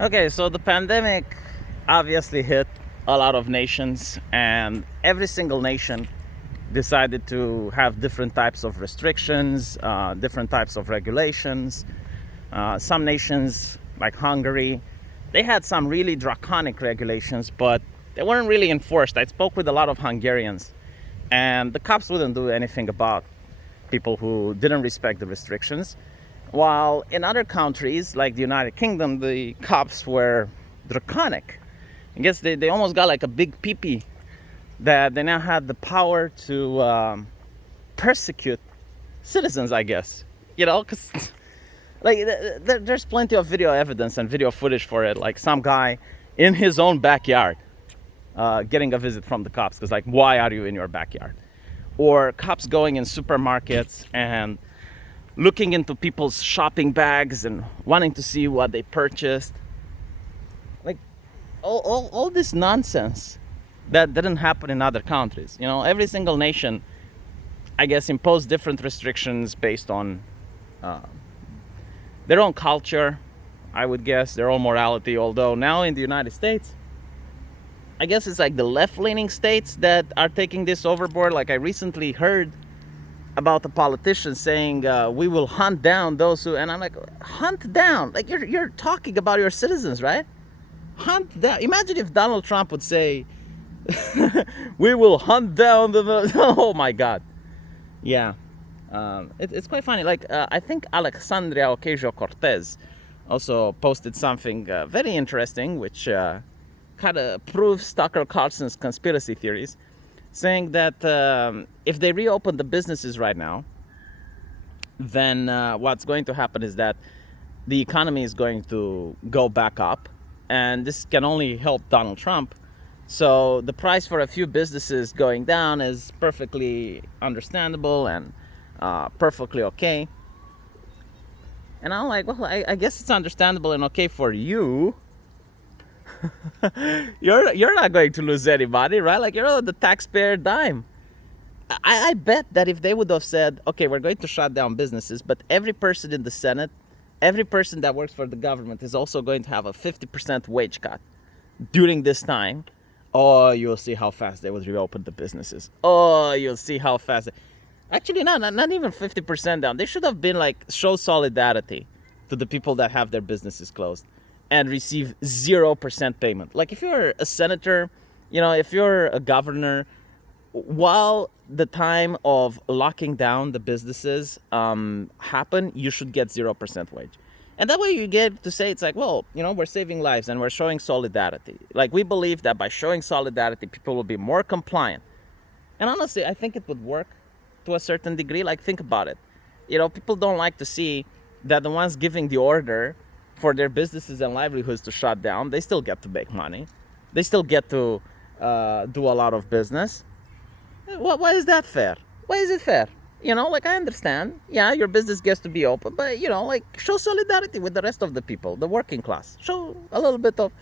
Okay, so the pandemic obviously hit a lot of nations, and every single nation decided to have different types of restrictions, different types of regulations. Some nations, like Hungary, they had some really draconic regulations, but they weren't really enforced. I spoke with a lot of Hungarians, and the cops wouldn't do anything about people who didn't respect the restrictions. While in other countries, like the United Kingdom, the cops were draconic. I guess they almost got like a big peepee that they now had the power to persecute citizens, I guess. You know, because like there's plenty of video evidence and video footage for it. Like some guy in his own backyard getting a visit from the cops because, like, why are you in your backyard? Or cops going in supermarkets and looking into people's shopping bags and wanting to see what they purchased. Like all this nonsense that didn't happen in other countries. You know, every single nation, I guess, imposed different restrictions based on their own culture, I would guess, their own morality. Although now in the United States, I guess it's like the left-leaning states that are taking this overboard. Like I recently heard about the politicians saying we will hunt down those who, and I'm like, hunt down? Like you're talking about your citizens, right? Hunt down. Imagine if Donald Trump would say we will hunt down the oh my god. Yeah. It's quite funny. Like I think Alexandria Ocasio-Cortez also posted something very interesting, which kind of proves Tucker Carlson's conspiracy theories, saying that if they reopen the businesses right now, then what's going to happen is that the economy is going to go back up, and this can only help Donald Trump. So the price for a few businesses going down is perfectly understandable and perfectly okay. And I'm like, well, I guess it's understandable and okay for you. You're not going to lose anybody, right? Like, you're the taxpayer dime. I bet that if they would have said, okay, we're going to shut down businesses, but every person in the Senate, every person that works for the government is also going to have a 50% wage cut during this time. Oh, you'll see how fast they would reopen the businesses. Oh, you'll see how fast. Actually, not even 50% down. They should have been like, show solidarity to the people that have their businesses closed and receive 0% payment. Like if you're a senator, you know, if you're a governor, while the time of locking down the businesses happen, you should get 0% wage. And that way you get to say, it's like, well, you know, we're saving lives and we're showing solidarity. Like we believe that by showing solidarity, people will be more compliant. And honestly, I think it would work to a certain degree. Like, think about it. You know, people don't like to see that the ones giving the order for their businesses and livelihoods to shut down, they still get to make money. They still get to do a lot of business. Why is that fair? Why is it fair? You know, like, I understand, yeah, your business gets to be open, but, you know, like, show solidarity with the rest of the people, the working class. Show a little bit of,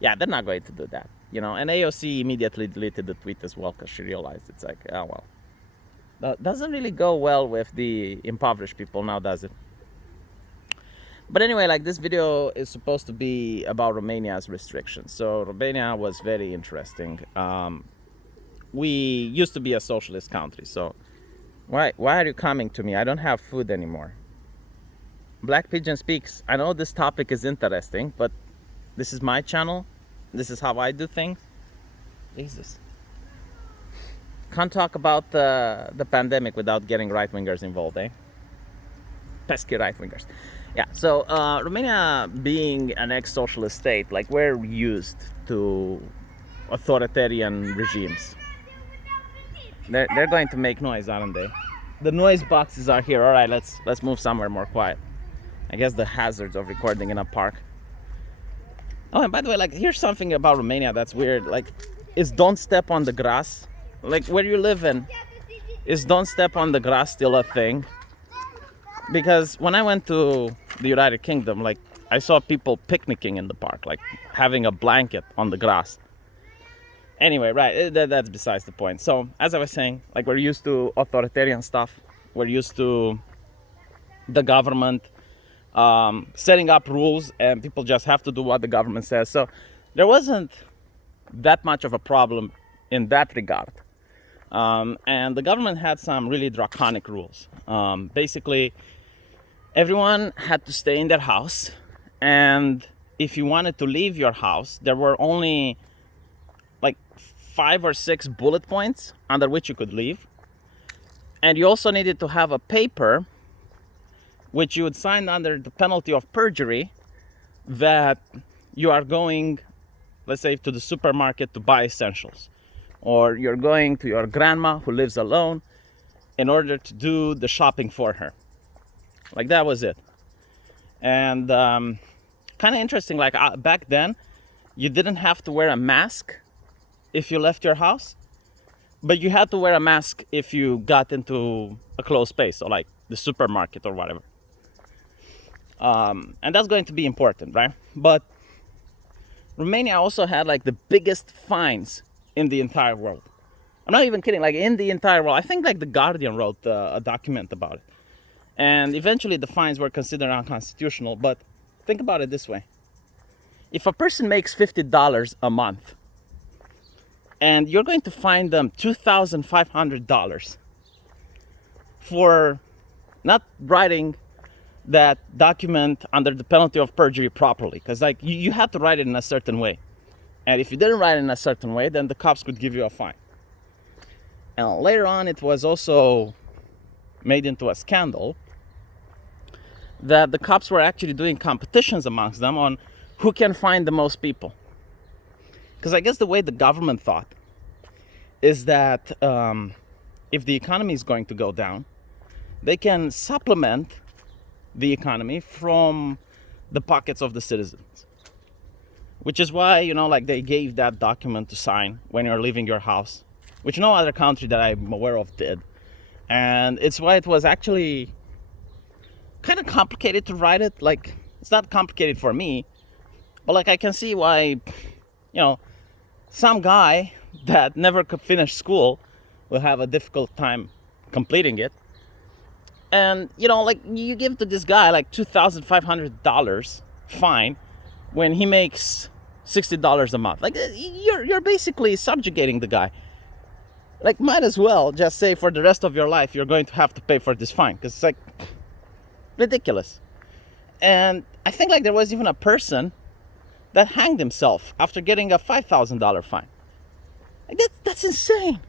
yeah, they're not going to do that, you know. And AOC immediately deleted the tweet as well because she realized, it's like, oh, well, that doesn't really go well with the impoverished people now, does it? But anyway, like, this video is supposed to be about Romania's restrictions. So Romania was very interesting. We used to be a socialist country, so why are you coming to me? I don't have food anymore. Black Pigeon Speaks. I know this topic is interesting, but this is my channel. This is how I do things. Jesus. Can't talk about the pandemic without getting right-wingers involved, eh? Pesky right-wingers. Yeah, so Romania being an ex-socialist state, like, we're used to authoritarian regimes. They're going to make noise, aren't they? The noise boxes are here. All right, let's move somewhere more quiet. I guess the hazards of recording in a park. Oh, and by the way, like, here's something about Romania that's weird. Like, is don't step on the grass. Like, where you live in, is don't step on the grass still a thing? Because when I went to the United Kingdom, like, I saw people picnicking in the park, like having a blanket on the grass. Anyway, right, that's besides the point. So, as I was saying, like, we're used to authoritarian stuff. We're used to the government setting up rules, and people just have to do what the government says. So there wasn't that much of a problem in that regard. And the government had some really draconic rules. Basically, everyone had to stay in their house, and if you wanted to leave your house, there were only like 5 or 6 bullet points under which you could leave. And you also needed to have a paper which you would sign under the penalty of perjury that you are going, let's say, to the supermarket to buy essentials, or you're going to your grandma who lives alone in order to do the shopping for her. Like, that was it. And kind of interesting, like back then you didn't have to wear a mask if you left your house, but you had to wear a mask if you got into a closed space, or like the supermarket or whatever. And that's going to be important, right? But Romania also had like the biggest fines in the entire world. I'm not even kidding, like in the entire world. I think like The Guardian wrote a document about it. And eventually the fines were considered unconstitutional. But think about it this way. If a person makes $50 a month and you're going to fine them $2,500 for not writing that document under the penalty of perjury properly, because like you had to write it in a certain way, and if you didn't write it in a certain way, then the cops could give you a fine. And later on, it was also made into a scandal that the cops were actually doing competitions amongst them on who can fine the most people. Because I guess the way the government thought is that if the economy is going to go down, they can supplement the economy from the pockets of the citizens. Which is why, you know, like they gave that document to sign when you're leaving your house, which no other country that I'm aware of did. And it's why it was actually kind of complicated to write it. Like, it's not complicated for me, but like I can see why, you know, some guy that never could finish school will have a difficult time completing it. And, you know, like you give to this guy like $2,500 fine when he makes $60 a month. Like, you're basically subjugating the guy. Like, might as well just say for the rest of your life you're going to have to pay for this fine, because it's like ridiculous. And I think like there was even a person that hanged himself after getting a $5,000 fine. Like, that's insane.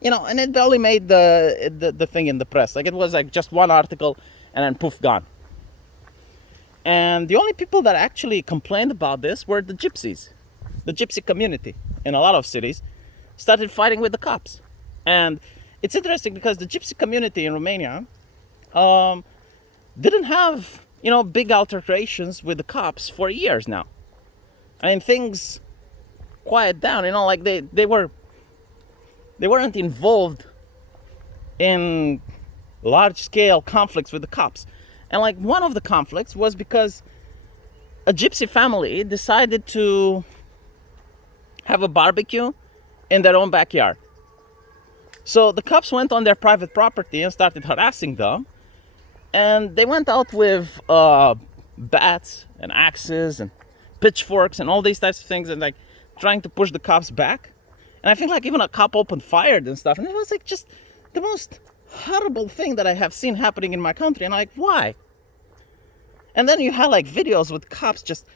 You know, and it barely made the thing in the press. Like, it was like just one article and then poof, gone. And the only people that actually complained about this were the gypsies. The gypsy community in a lot of cities started fighting with the cops. And it's interesting because the gypsy community in Romania didn't have, you know, big alterations with the cops for years now. I mean, things quiet down, you know, like they weren't involved in large-scale conflicts with the cops. And like one of the conflicts was because a gypsy family decided to have a barbecue in their own backyard. So the cops went on their private property and started harassing them. And they went out with bats and axes and pitchforks and all these types of things, and like trying to push the cops back. And I think like even a cop opened fire and stuff. And it was like just the most horrible thing that I have seen happening in my country. And I'm like, why? And then you had like videos with cops just,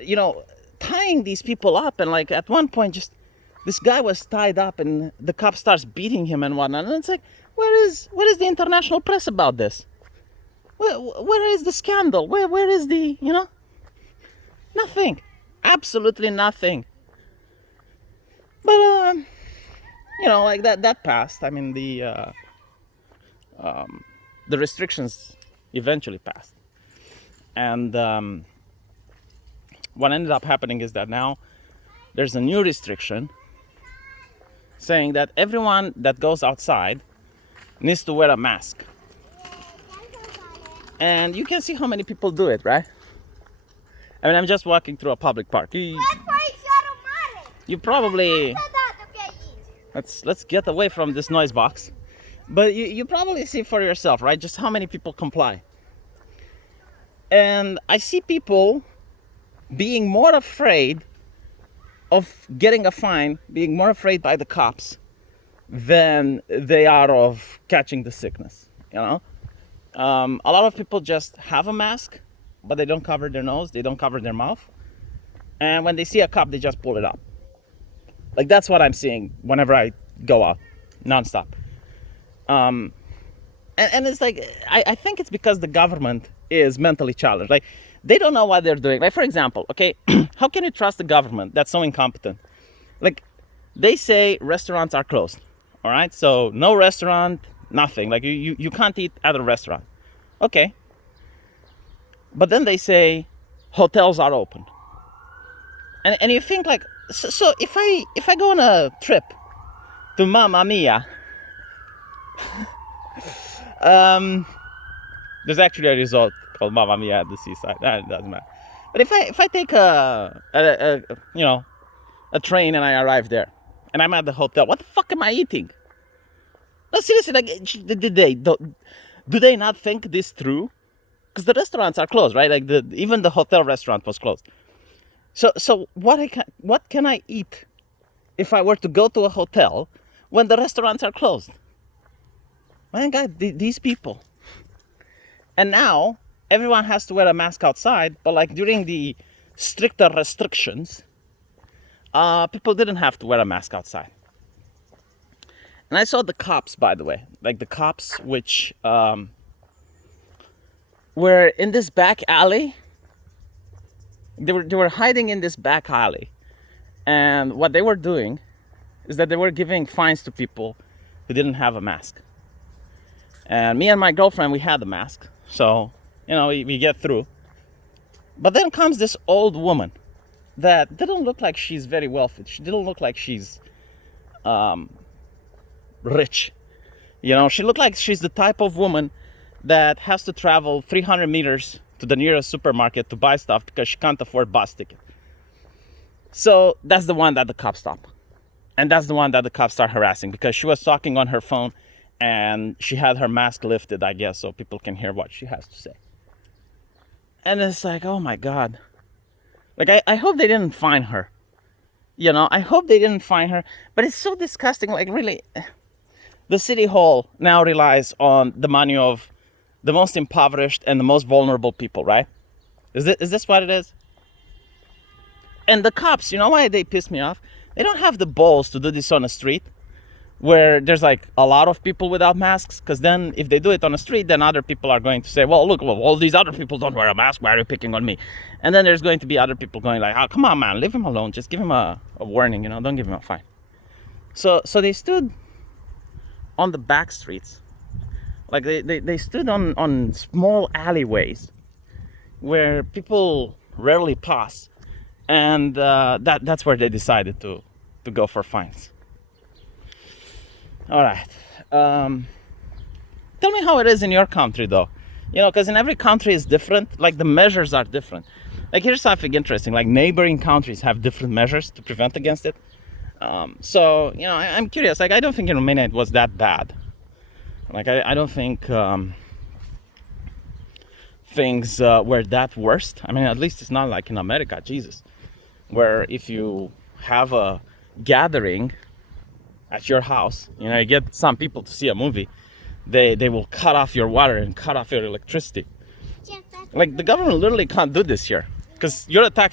you know, tying these people up. And like at one point, just this guy was tied up and the cop starts beating him and whatnot. And it's like, where is the international press about this? Where is the scandal? Where is the, you know? Nothing. Absolutely nothing. But, you know, like that passed. I mean, the restrictions eventually passed. And what ended up happening is that now there's a new restriction saying that everyone that goes outside needs to wear a mask. And you can see how many people do it, right? I mean, I'm just walking through a public park. You probably... Let's get away from this noise box. But you probably see for yourself, right? Just how many people comply. And I see people being more afraid of getting a fine, being more afraid by the cops than they are of catching the sickness, you know? A lot of people just have a mask, but they don't cover their nose, they don't cover their mouth. And when they see a cop, they just pull it up. Like, that's what I'm seeing whenever I go out, nonstop. And it's like, I think it's because the government is mentally challenged. Like, they don't know what they're doing. Like, for example, okay, how can you trust the government that's so incompetent? Like, they say restaurants are closed, all right? So no restaurant, nothing. Like, you can't eat at a restaurant. Okay. But then they say hotels are open. And you think, like, so if I go on a trip to Mamma Mia, there's actually a resort called Mamma Mia at the seaside. That doesn't matter. But if I take a train and I arrive there, and I'm at the hotel, what the fuck am I eating? No, seriously, like, do they not think this through? Because the restaurants are closed, right? Like, even the hotel restaurant was closed. So what can I eat if I were to go to a hotel when the restaurants are closed? Man, God, these people. And now everyone has to wear a mask outside, but like during the stricter restrictions, people didn't have to wear a mask outside. And I saw the cops, by the way, like the cops which were in this back alley. They were hiding in this back alley, and what they were doing is that they were giving fines to people who didn't have a mask. And me and my girlfriend, we had a mask, so we get through. But then comes this old woman that didn't look like she's very wealthy. She didn't look like she's rich. She looked like she's the type of woman that has to travel 300 meters to the nearest supermarket to buy stuff because she can't afford bus ticket. So that's the one that the cops stop. And that's the one that the cops start harassing because she was talking on her phone and she had her mask lifted, I guess, so people can hear what she has to say. And it's like, oh my God. Like, I hope they didn't fine her. I hope they didn't fine her. But it's so disgusting. Like, really, the city hall now relies on the money of the most impoverished and the most vulnerable people, right? Is this what it is? And the cops, you know why they piss me off? They don't have the balls to do this on a street where there's like a lot of people without masks, because then if they do it on the street, then other people are going to say, well, look, all these other people don't wear a mask, why are you picking on me? And then there's going to be other people going like, oh, come on, man, leave him alone, just give him a warning, don't give him a fine. So they stood on the back streets. Like, they stood on small alleyways where people rarely pass. And that's where they decided to go for fines. All right. Tell me how it is in your country, though. Because in every country is different. Like, the measures are different. Like, here's something interesting. Like, neighboring countries have different measures to prevent against it. So, I'm curious. Like, I don't think in Romania it was that bad. Like, I don't think things were that worst. I mean, at least it's not like in America, Jesus, where if you have a gathering at your house, you get some people to see a movie, they will cut off your water and cut off your electricity. Like, the government literally can't do this here because you're a tax